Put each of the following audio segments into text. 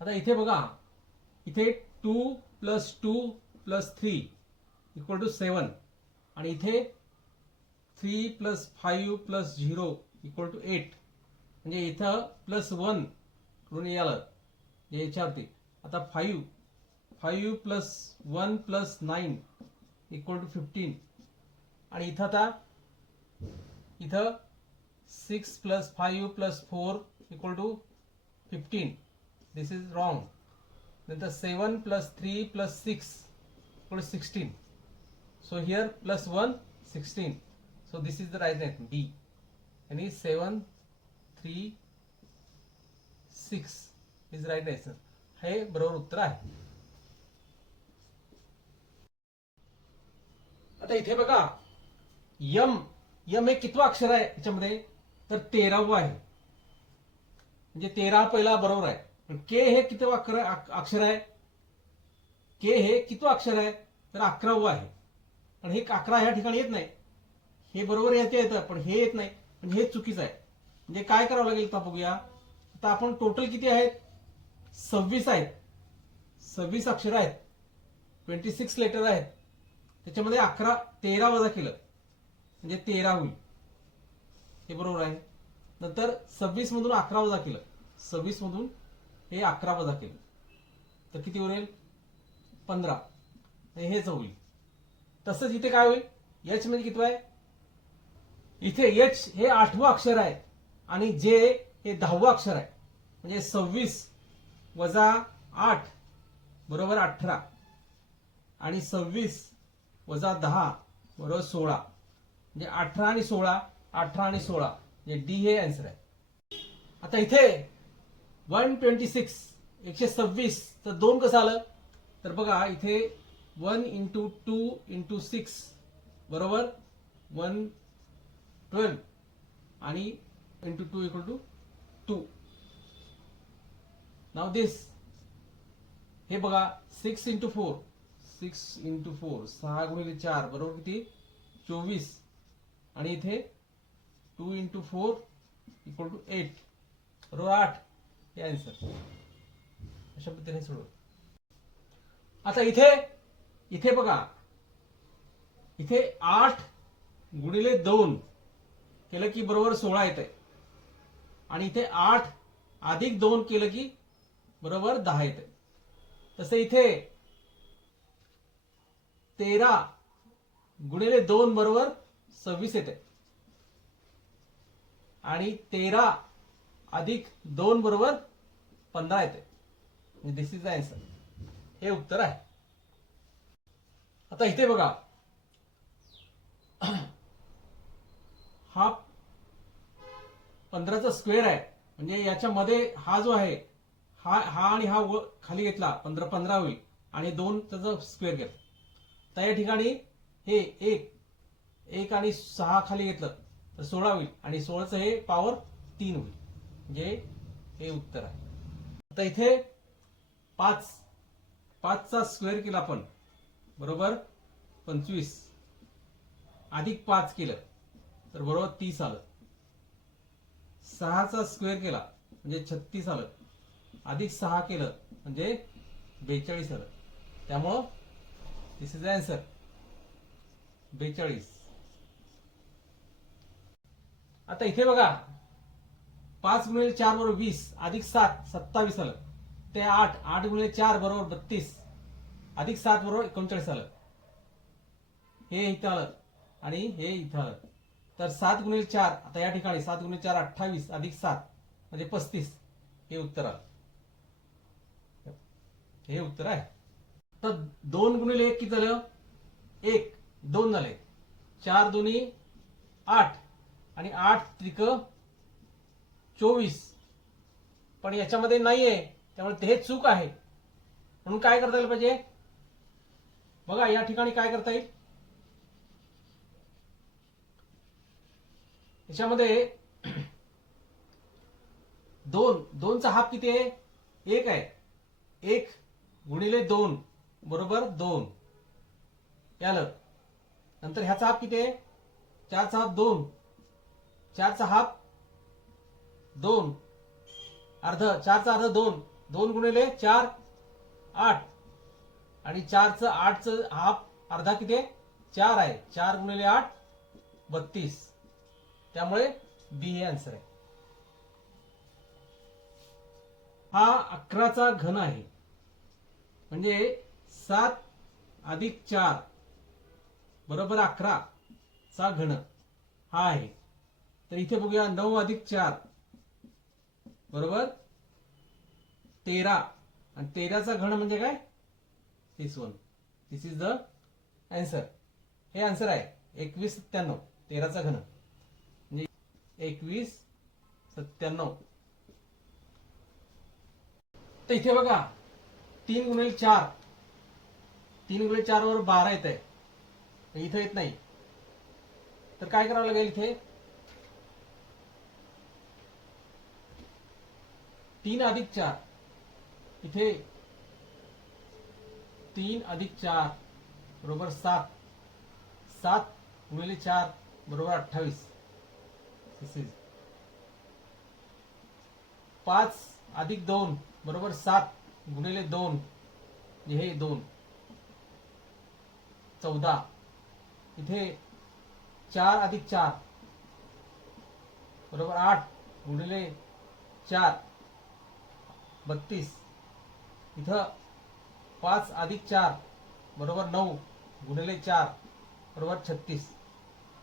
आता इथे बघा. इथे two plus two plus three equal to seven आणि इथे three plus five plus zero equal to eight म्हणजे इथं प्लस वन करून यालं याच्यावरती. आता five five plus one plus nine equal to fifteen आणि इथं आता इथं six plus five plus four equal to fifteen this is wrong नंतर seven plus three plus six equal to sixteen So here plus 1, 16. So this is the right answer B. And is 7, 3, 6 is right answer. हे बरोबर उत्तर आहे. आता इथे बघा. M M हे कितवा अक्षर आहे याच्यामध्ये? तर तेरावं आहे. म्हणजे तेरा पहिला बरोबर आहे. के हे किती अक्षर अक्षर आहे? के हे किती अक्षर आहे? तर अकरावं आहे. पण हे अकरा ह्या ठिकाणी येत नाही. हे बरोबर याचे येतं पण हे येत नाही. पण हे चुकीचं आहे. म्हणजे काय करावं लागेल तर बघूया. आता आपण टोटल किती आहेत? सव्वीस आहेत. सव्वीस अक्षर आहेत. ट्वेंटी सिक्स लेटर आहेत. त्याच्यामध्ये अकरा तेरा वजा केलं. म्हणजे तेरा होईल. हे बरोबर आहे. नंतर सव्वीस मधून अकरा वजा केलं. सव्वीस मधून हे अकरा वजा केलं. तर किती होईल? पंधरा. हेच होईल. तसंच इथे काय होईल? एच म्हणजे किती आहे? इथे एच हे आठवं अक्षर आहे. आणि जे हे दहावं अक्षर आहे. म्हणजे सव्वीस वजा आठ बरोबर अठरा. आणि सव्वीस वजा दहा बरोबर सोळा. म्हणजे अठरा आणि सोळा अठरा आणि सोळा. म्हणजे डी हे आन्सर आहे. आता इथे वन ट्वेंटी सिक्स एकशे सव्वीस. तर दोन कसं आलं? तर बघा इथे one into two into six बरोबर? वन ट्वेल्व आणि into two equal to two now this हे बघा six into four six into four सहा गुणिले चार बरोबर किती? चोवीस. आणि इथे two into four equal to eight बरोबर आठ. हे आन्सर अशा पद्धतीने सोडव. आता इथे इथे बघा. इथे आठ गुणिले दोन केलं की बरोबर सोळा येते आणि इथे आठ अधिक दोन केलं की बरोबर दहा येते तसे इथे तेरा गुणिले दोन बरोबर सव्वीस येते आणि तेरा अधिक दोन बरोबर पंधरा येते. दिस इज द आन्सर हे उत्तर आहे. आता इथे बघा. हा पंधराचा स्क्वेअर आहे. म्हणजे याच्यामध्ये हा जो आहे हा हा आणि हा व खाली घेतला पंधरा पंधरा होईल. आणि दोन त्याचा स्क्वेअर घेतला. तर या ठिकाणी हे एक एक आणि सहा खाली घेतलं तर सोळा होईल. आणि सोळाचं हे पॉवर तीन होईल. म्हणजे हे उत्तर आहे. आता इथे पाच पाचचा स्क्वेअर केला आपण बरोबर? पंचवीस. अधिक पाच केलं तर बरोबर तीस आलं. सहाचा स्क्वेअर केला म्हणजे छत्तीस आलं. अधिक सहा केलं म्हणजे बेचाळीस आलं. त्यामुळं दिस इज आन्सर बेचाळीस. आता इथे बघा पाच गुणिले चार बरोबर वीस अधिक सात सत्तावीस आलं ते आठ आठ गुणिले चार बरोबर बत्तीस अधिक सात बरोबर एकोणचाळीस आलं हे इथं आलं आणि हे इथं आलं तर सात गुणिले चार आता या ठिकाणी सात गुणिले चार अठ्ठावीस अधिक सात म्हणजे पस्तीस. हे उत्तर आलं. हे उत्तर आहे. तर दोन गुणिले एक किती झालं? एक दोन झाले. चार दोन्ही आठ आणि आठ त्रिक चोवीस. पण याच्यामध्ये नाहीये. त्यामुळे हे चूक आहे. म्हणून काय करता येईल पाहिजे? बघा या ठिकाणी काय करता येईल? याच्यामध्ये दोन. दोनचा हाफ किती आहे? एक आहे. एक गुणिले दोन बरोबर दोन. यालं. नंतर ह्याचा हाफ किती आहे? चारचा हाफ दोन. चारचा हाफ दोन. अर्ध चारचा अर्ध दोन. दोन गुणिले चार आठ. आणि चारचं आठचं हाफ अर्धा किती आहे? चार आहे. चार गुणिले आठ बत्तीस. त्यामुळे बी हे आन्सर आहे. हा अकराचा घन आहे. म्हणजे सात अधिक चार बरोबर अकरा चा घन हा आहे. तर इथे बघूया नऊ अधिक चार. बरोबर? तेरा. आणि तेराचा घन म्हणजे काय? This one. This is the answer हे आन्सर आहे. एकवीस सत्त्याण्णव. तेराचा घन. म्हणजे एकवीस सत्त्याण्णव. तर इथे बघा. तीन गुणिले चार. तीन गुणिले चार वर बारा येत आहे इथं येत नाही. तर काय करावं लागेल इथे? तीन अधिक चार. इथे तीन अधिक चार बरोबर सात. सात गुणिले चार बरोबर अठ्ठावीस. पाच अधिक दोन बरोबर सात गुणिले दोन. हे दोन. चौदा. इथे चार अधिक चार बरोबर आठ गुणिले चार. बत्तीस. इथं पाच अधिक चार बरोबर नऊ गुणिले चार बरोबर छत्तीस.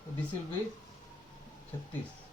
दिस विल बी छत्तीस.